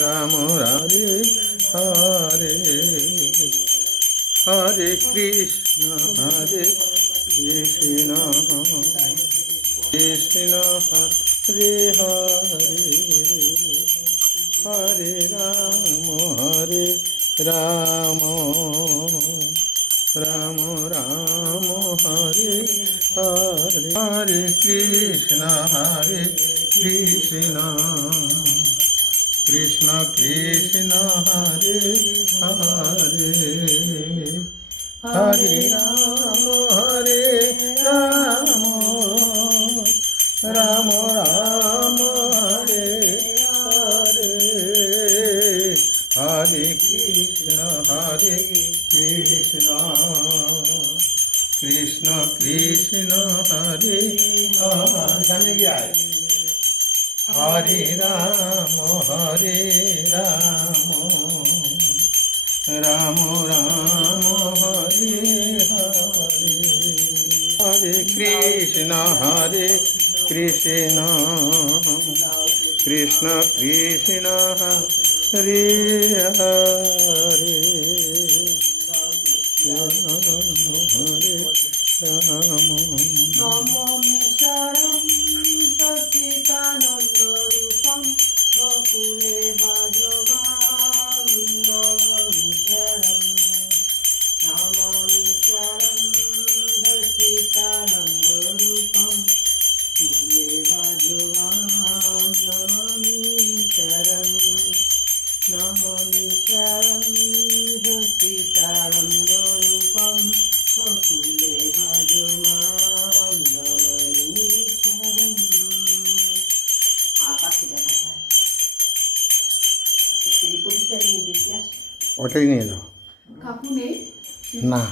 রাম হরে হরে হরে কৃষ্ণ কৃষ্ণ কৃষ্ণ হরে হরে হরে রাম রাম রাম হরে হরে হরে কৃষ্ণ কৃষ্ণ কৃষ্ণ হরে হরে হরে রাম রাম রাম হরে হরে হরে কৃষ্ণ কৃষ্ণ কৃষ্ণ হরে হরে হরে রাম রাম রাম হরে হরে হরে কৃষ্ণ কৃষ্ণ কৃষ্ণ কৃষ্ণ হরে হরে হরে রাম নমঃ সচিদানন্দ রূপম গোকুলে ভজমাম নমামি সচিদানন্দ রূপম কুলে ভজমাম নমামি সচিদানন্দ রূপম গোকুলে ভজমাম নমামি আকাশে দেখা যায় সেই পরীক্ষা নিয়ে দেখে আসি ওটাই নিয়ে যাও কাকু নেই না।